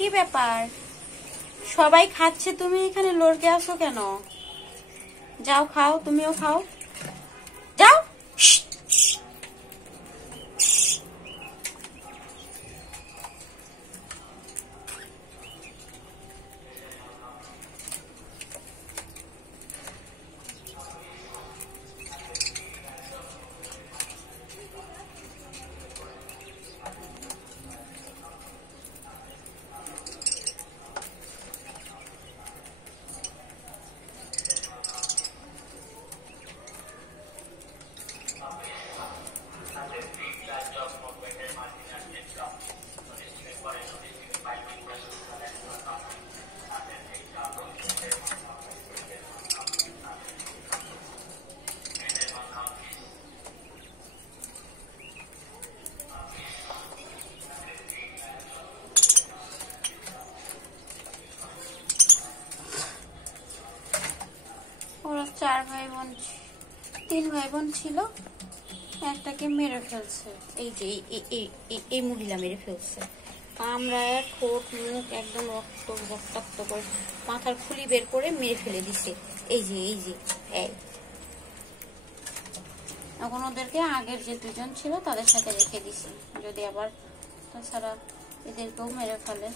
কি ব্যাপার, সবাই খাচ্ছে, তুমি এখানে লড়কে আসো কেন? যাও খাও, তুমিও খাও, যাও। ওরা 4 ভাই বোন, 3 ভাই বোন ছিল, একটাকে মেরে ফেলছে। এই যে এই মহিলা মেরে ফেলছে। আমরা ঠোঁট মুখ একদম রক্তাক্ত করে মাথার খুলি বের করে মেরে ফেলে দিছে। এই যে এই এখন ওদেরকে আগের যে 2 জন ছিল তাদের সাথে রেখে দিছি, যদি আবার, তাছাড়া এদেরকেও মেরে ফেলে।